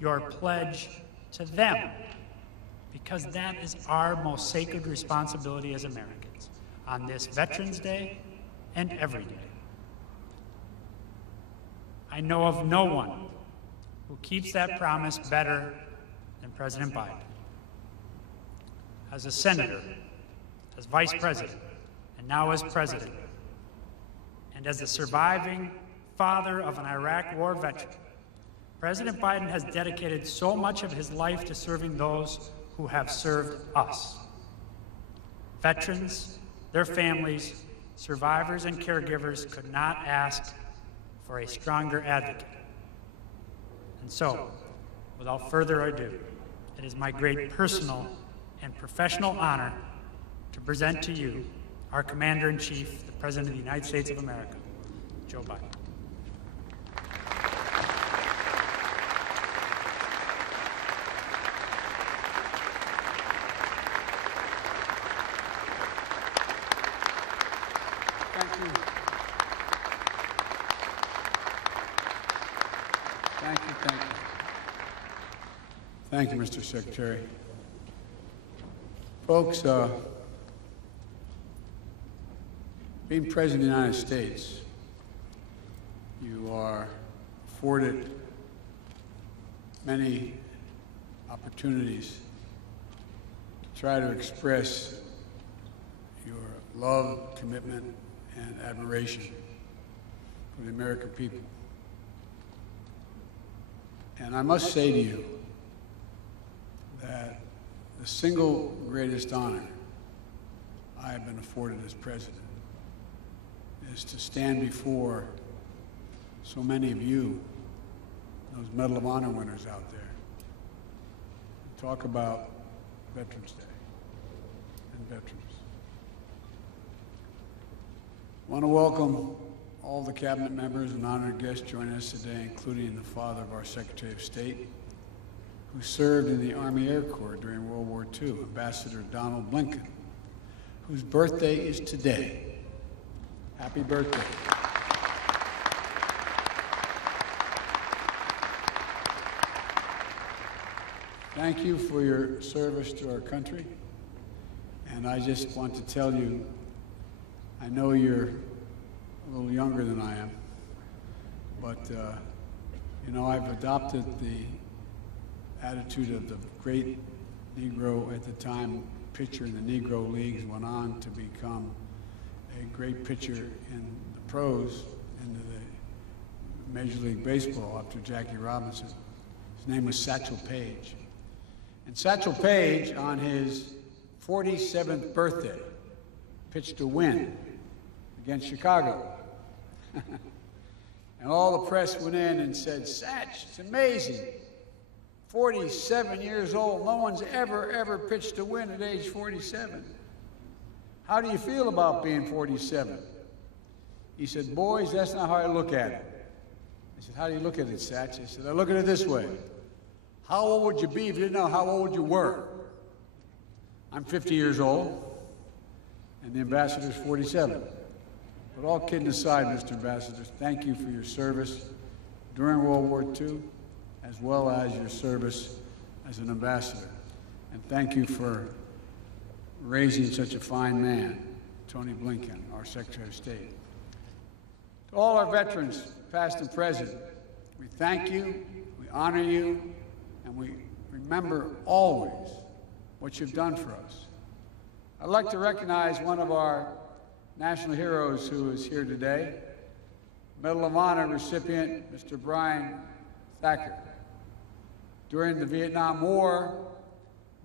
your pledge to them, because that is our most sacred responsibility as Americans on this Veterans Day and every day. I know of no one who keeps that promise better than President Biden. As a senator, as vice president, and now as president, and as the surviving father of an Iraq War veteran, President Biden has dedicated so much of his life to serving those who have served us. Veterans, their families, survivors, and caregivers could not ask for a stronger advocate. And so, without further ado, it is my great personal and professional honor to present to you our Commander-in-Chief, the President of the United States of America, Joe Biden. Thank you. Thank you, thank you. Thank you, Mr. Secretary. Folks, being President of the United States, you are afforded many opportunities to try to express your love, commitment, and admiration for the American people. And I must say to you that the single greatest honor I have been afforded as president is to stand before so many of you, those Medal of Honor winners out there, and talk about Veterans Day and veterans. I want to welcome all the cabinet members and honored guests joining us today, including the father of our Secretary of State, who served in the Army Air Corps during World War II, Ambassador Donald Blinken, whose birthday is today. Happy birthday. Thank you for your service to our country. And I just want to tell you, I know you're a little younger than I am, but you know, I've adopted the attitude of the great Negro at the time, pitcher in the Negro Leagues, went on to become a great pitcher in the pros, into the Major League Baseball after Jackie Robinson. His name was Satchel Paige. And Satchel Paige, on his 47th birthday, pitched a win against Chicago. And all the press went in and said, "Satch, it's amazing. 47 years old, no one's ever pitched a win at age 47. How do you feel about being 47? He said, "Boys, that's not how I look at it." I said, "How do you look at it, Satch?" He said, "I look at it this way. How old would you be if you didn't know how old you were? I'm 50 years old, and the ambassador's 47. But all kidding aside, Mr. Ambassador, thank you for your service during World War II, as well as your service as an ambassador. And thank you for raising such a fine man, Tony Blinken, our Secretary of State. To all our veterans, past and present, we thank you, we honor you, and we remember always what you've done for us. I'd like to recognize one of our national heroes who is here today, Medal of Honor recipient, Mr. Brian Thacker. During the Vietnam War,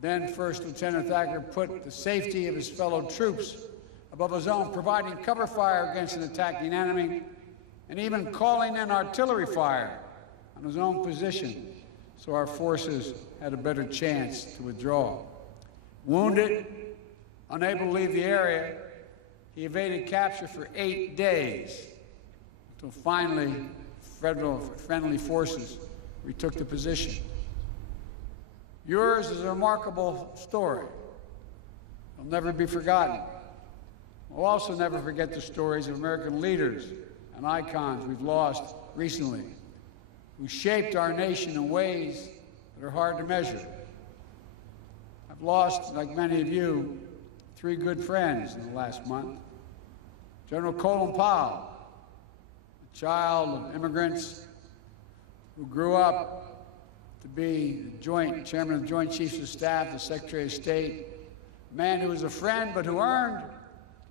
then First Lieutenant Thacker put the safety of his fellow troops above his own, providing cover fire against an attacking enemy, and even calling in artillery fire on his own position so our forces had a better chance to withdraw. Wounded, unable to leave the area, he evaded capture for 8 days until finally federal friendly forces retook the position. Yours is a remarkable story. It'll never be forgotten. We'll also never forget the stories of American leaders and icons we've lost recently, who shaped our nation in ways that are hard to measure. I've lost, like many of you, 3 good friends in the last month. General Colin Powell, a child of immigrants who grew up to be the chairman of the Joint Chiefs of Staff, the Secretary of State, a man who was a friend but who earned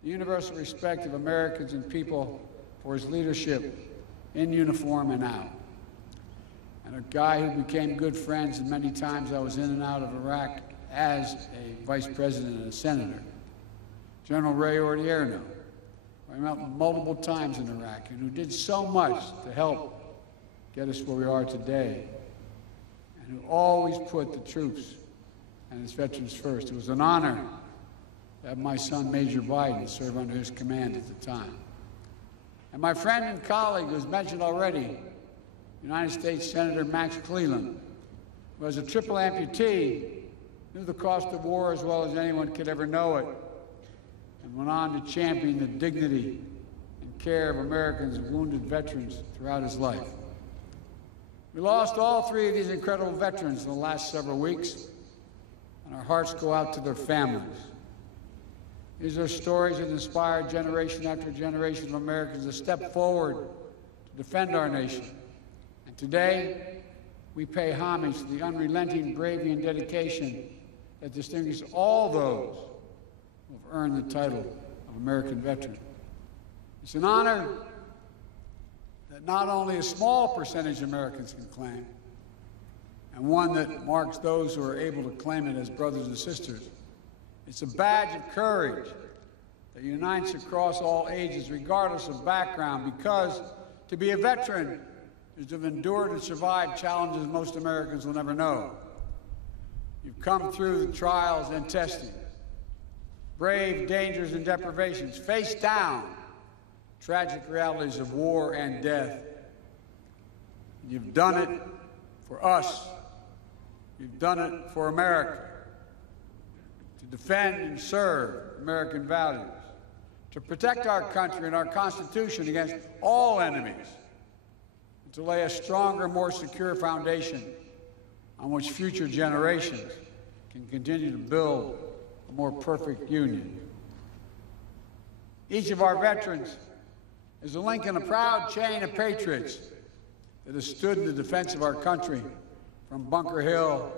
the universal respect of Americans and people for his leadership in uniform and out. And a guy who became good friends, and many times I was in and out of Iraq as a vice president and a senator, General Ray Odierno, who I met multiple times in Iraq and who did so much to help get us where we are today, and who always put the troops and his veterans first. It was an honor to have my son, Major Biden, serve under his command at the time. And my friend and colleague, who was mentioned already, United States Senator Max Cleland, who as a triple amputee knew the cost of war as well as anyone could ever know it, and went on to champion the dignity and care of Americans and wounded veterans throughout his life. We lost all 3 of these incredible veterans in the last several weeks, and our hearts go out to their families. These are stories that inspire generation after generation of Americans to step forward to defend our nation. And today, we pay homage to the unrelenting bravery and dedication that distinguish all those who have earned the title of American veteran. It's an honor that not only a small percentage of Americans can claim, and one that marks those who are able to claim it as brothers and sisters. It's a badge of courage that unites across all ages, regardless of background, because to be a veteran is to have endured and survived challenges most Americans will never know. You've come through the trials and testing, braved dangers and deprivations, faced down tragic realities of war and death. You've done it for us. You've done it for America, to defend and serve American values, to protect our country and our Constitution against all enemies, and to lay a stronger, more secure foundation on which future generations can continue to build a more perfect union. Each of our veterans is a link in a proud chain of patriots that has stood in the defense of our country, from Bunker Hill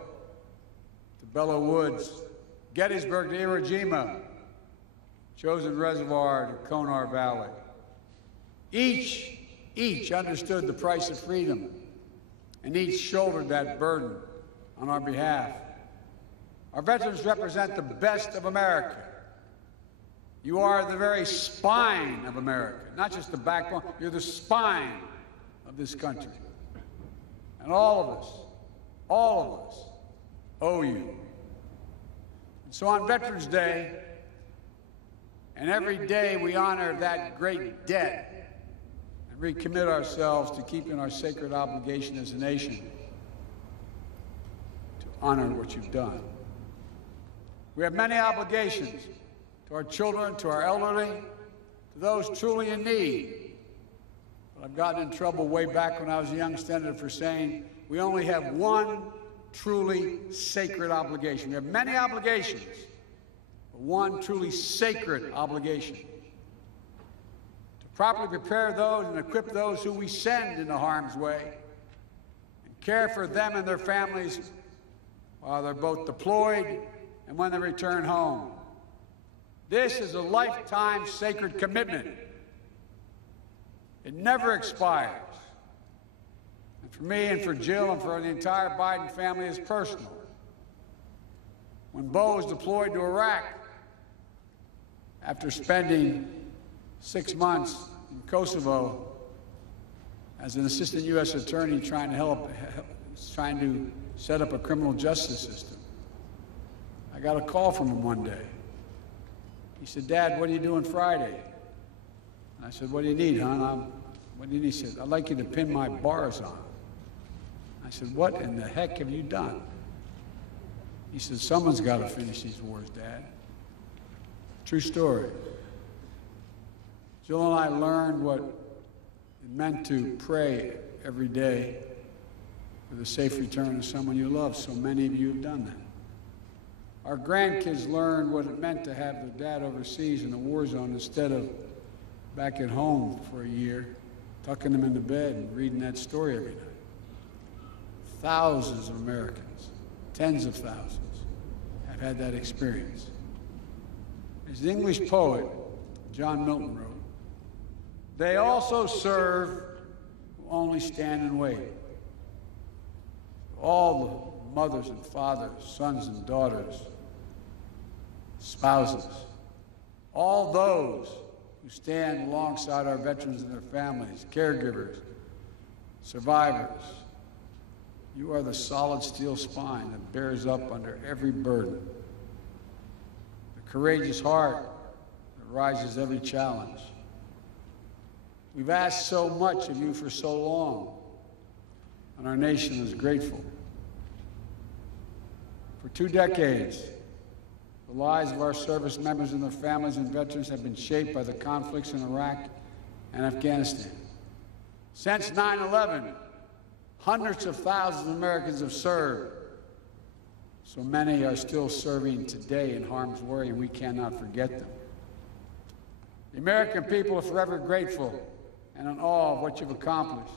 to Belleau Woods, Gettysburg to Iwo Jima, Chosin Reservoir to Konar Valley. Each understood the price of freedom, and each shouldered that burden on our behalf. Our veterans represent the best of America. You are the very spine of America, not just the backbone. You're the spine of this country. And all of us owe you. And so on Veterans Day, and every day we honor that great debt and recommit ourselves to keeping our sacred obligation as a nation to honor what you've done. We have many obligations to our children, to our elderly, to those truly in need. But I've gotten in trouble way back when I was a young senator for saying we only have one truly sacred obligation. We have many obligations, but one truly sacred obligation: to properly prepare those and equip those who we send into harm's way, and care for them and their families while they're both deployed and when they return home. This is a lifetime sacred commitment. It never expires. And for me and for Jill and for the entire Biden family, it's personal. When Bo was deployed to Iraq, after spending 6 months in Kosovo as an assistant U.S. attorney trying to set up a criminal justice system, I got a call from him one day. He said, "Dad, what are you doing Friday?" And I said, "What do you need, hon?" What do you need? He said, "I'd like you to pin my bars on." I said, "What in the heck have you done?" He said, "Someone's got to finish these wars, Dad." True story. Jill and I learned what it meant to pray every day for the safe return of someone you love. So many of you have done that. Our grandkids learned what it meant to have their dad overseas in the war zone instead of back at home for a year, tucking them into bed and reading that story every night. Thousands of Americans, tens of thousands, have had that experience. As the English poet John Milton wrote, "They also serve who only stand and wait." All the mothers and fathers, sons and daughters, spouses, all those who stand alongside our veterans and their families, caregivers, survivors, you are the solid steel spine that bears up under every burden, the courageous heart that rises every challenge. We've asked so much of you for so long, and our nation is grateful. For 2 decades, the lives of our service members and their families and veterans have been shaped by the conflicts in Iraq and Afghanistan. Since 9/11, hundreds of thousands of Americans have served. So many are still serving today in harm's way, and we cannot forget them. The American people are forever grateful and in awe of what you've accomplished.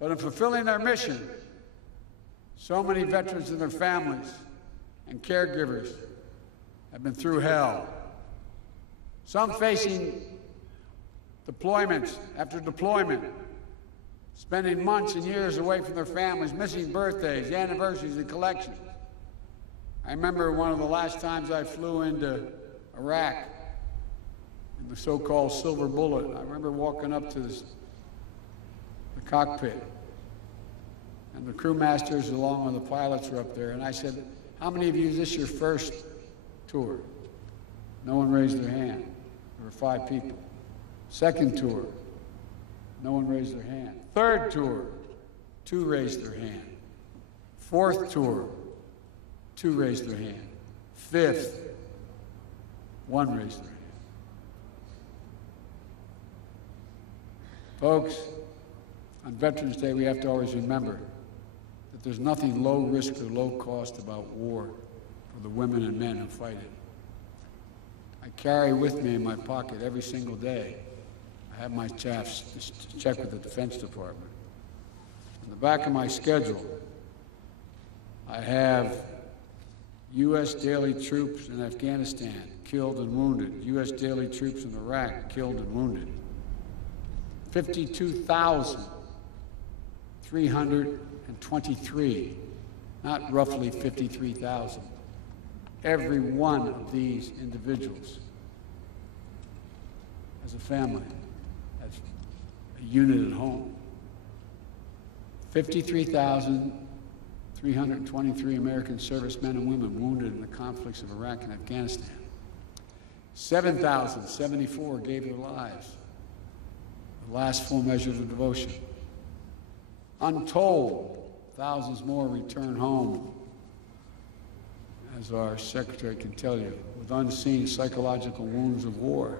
But in fulfilling their mission, so many veterans and their families and caregivers have been through hell. Some facing deployments after deployment, spending months and years away from their families, missing birthdays, anniversaries, and collections. I remember one of the last times I flew into Iraq in the so-called Silver Bullet. I remember walking up to the cockpit, and the crew masters along with the pilots were up there, and I said, "How many of you, is this your first tour?" No one raised their hand. There were 5 people. Second tour, no one raised their hand. Third tour, 2 raised their hand. Fourth tour, 2 raised their hand. Fifth, 1 raised their hand. Folks, on Veterans Day, we have to always remember that there's nothing low risk or low cost about war for the women and men who fight it. I carry with me in my pocket every single day. I have my chaps to check with the Defense Department. On the back of my schedule, I have U.S. daily troops in Afghanistan killed and wounded, U.S. daily troops in Iraq killed and wounded. 52,323, not roughly 53,000. Every one of these individuals has a family, has a unit at home. 53,323 American servicemen and women wounded in the conflicts of Iraq and Afghanistan. 7,074 gave their lives, the last full measure of devotion. Untold thousands more return home, as our secretary can tell you, with unseen psychological wounds of war.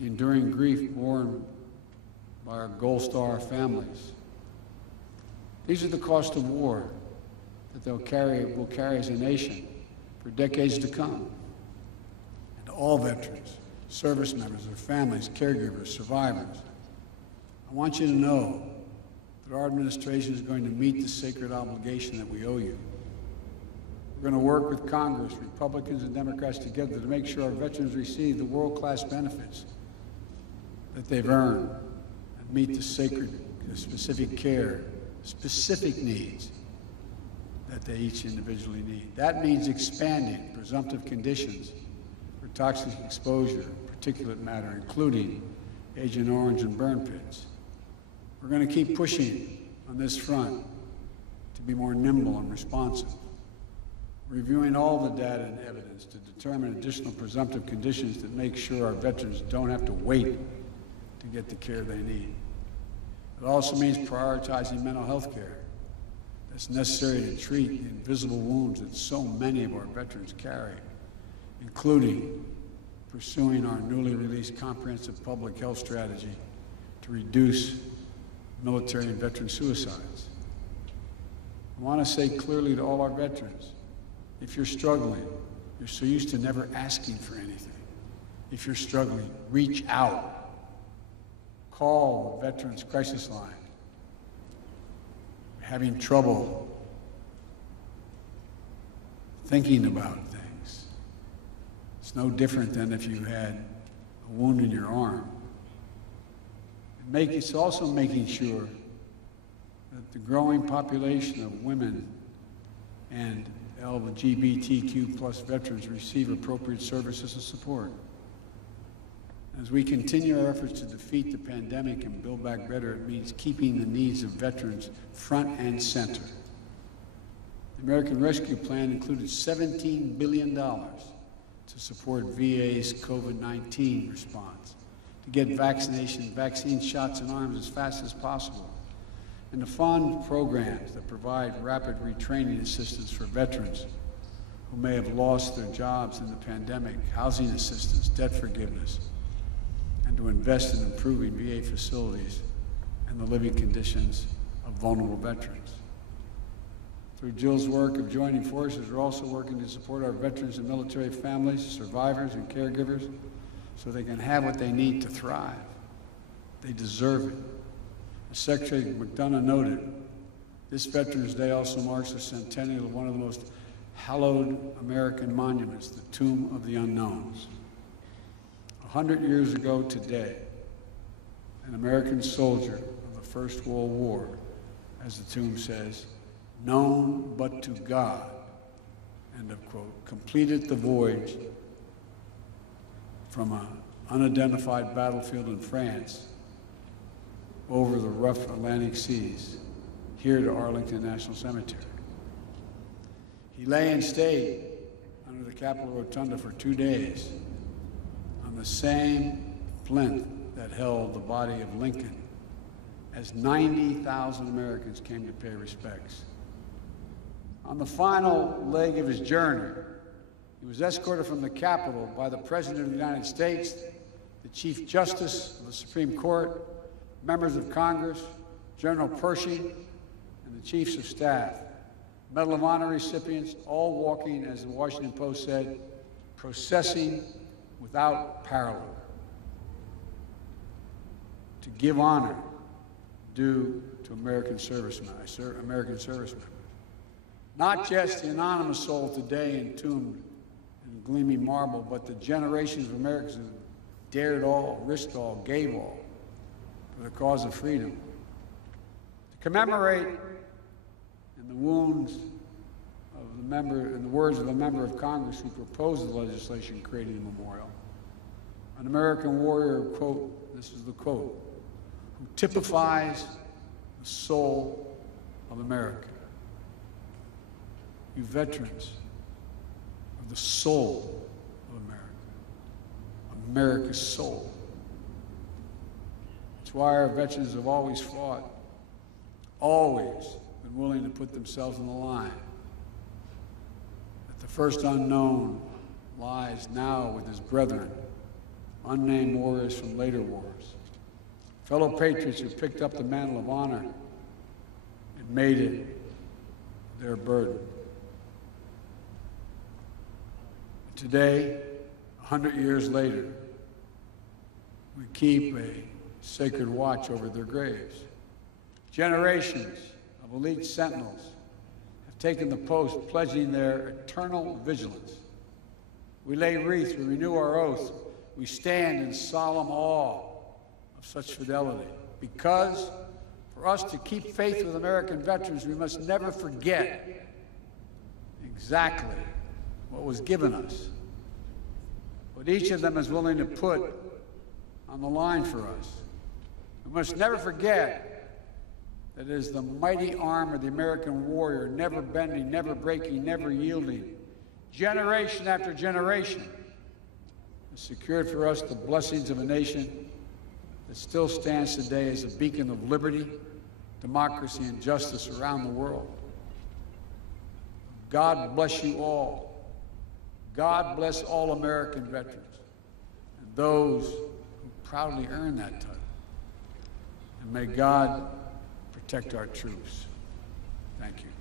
The enduring grief borne by our Gold Star families. These are the cost of war that we'll carry as a nation for decades to come. And to all veterans, service members, their families, caregivers, survivors, I want you to know that our administration is going to meet the sacred obligation that we owe you. We're going to work with Congress, Republicans and Democrats together to make sure our veterans receive the world-class benefits that they've earned and meet the specific care, specific needs that they each individually need. That means expanding presumptive conditions for toxic exposure, particulate matter, including Agent Orange and burn pits. We're going to keep pushing on this front to be more nimble and responsive, reviewing all the data and evidence to determine additional presumptive conditions that make sure our veterans don't have to wait to get the care they need. It also means prioritizing mental health care that's necessary to treat the invisible wounds that so many of our veterans carry, including pursuing our newly released comprehensive public health strategy to reduce military and veteran suicides. I want to say clearly to all our veterans, if you're struggling, you're so used to never asking for anything. If you're struggling, reach out. Call the Veterans Crisis Line. You're having trouble thinking about things. It's no different than if you had a wound in your arm. It's also making sure that the growing population of women and LGBTQ plus veterans receive appropriate services and support. As we continue our efforts to defeat the pandemic and build back better, it means keeping the needs of veterans front and center. The American Rescue Plan included $17 billion to support VA's COVID-19 response, to get vaccine shots in arms as fast as possible, and to fund programs that provide rapid retraining assistance for veterans who may have lost their jobs in the pandemic, housing assistance, debt forgiveness, and to invest in improving VA facilities and the living conditions of vulnerable veterans. Through Jill's work of joining forces, we're also working to support our veterans and military families, survivors, and caregivers so they can have what they need to thrive. They deserve it. As Secretary McDonough noted, this Veterans Day also marks the centennial of one of the most hallowed American monuments, the Tomb of the Unknowns. 100 years ago today, an American soldier of the First World War, as the tomb says, known but to God, end of quote, completed the voyage from an unidentified battlefield in France over the rough Atlantic seas, here to Arlington National Cemetery. He lay and stayed under the Capitol Rotunda for 2 days on the same plinth that held the body of Lincoln, as 90,000 Americans came to pay respects. On the final leg of his journey, he was escorted from the Capitol by the President of the United States, the Chief Justice of the Supreme Court, members of Congress, General Pershing, and the Chiefs of Staff, Medal of Honor recipients, all walking, as the Washington Post said, processing without parallel, to give honor due to American servicemen. Not just the anonymous soul today entombed in gleaming marble, but the generations of Americans who dared all, risked all, gave all for the cause of freedom. To commemorate in the wounds of the member, in the words of a member of Congress who proposed the legislation creating the memorial, an American warrior, quote, this is the quote, who typifies the soul of America. You veterans of the soul of America, America's soul. It's why our veterans have always fought, always been willing to put themselves on the line. That the first unknown lies now with his brethren, unnamed warriors from later wars, fellow patriots who picked up the mantle of honor and made it their burden. Today, 100 years later, we keep a sacred watch over their graves. Generations of elite sentinels have taken the post, pledging their eternal vigilance. We lay wreaths, we renew our oaths, we stand in solemn awe of such fidelity. Because for us to keep faith with American veterans, we must never forget exactly what was given us, what each of them is willing to put on the line for us. We must never forget that it is the mighty arm of the American warrior, never bending, never breaking, never yielding, generation after generation, has secured for us the blessings of a nation that still stands today as a beacon of liberty, democracy, and justice around the world. God bless you all. God bless all American veterans and those who proudly earn that title. And may God protect our troops. Thank you.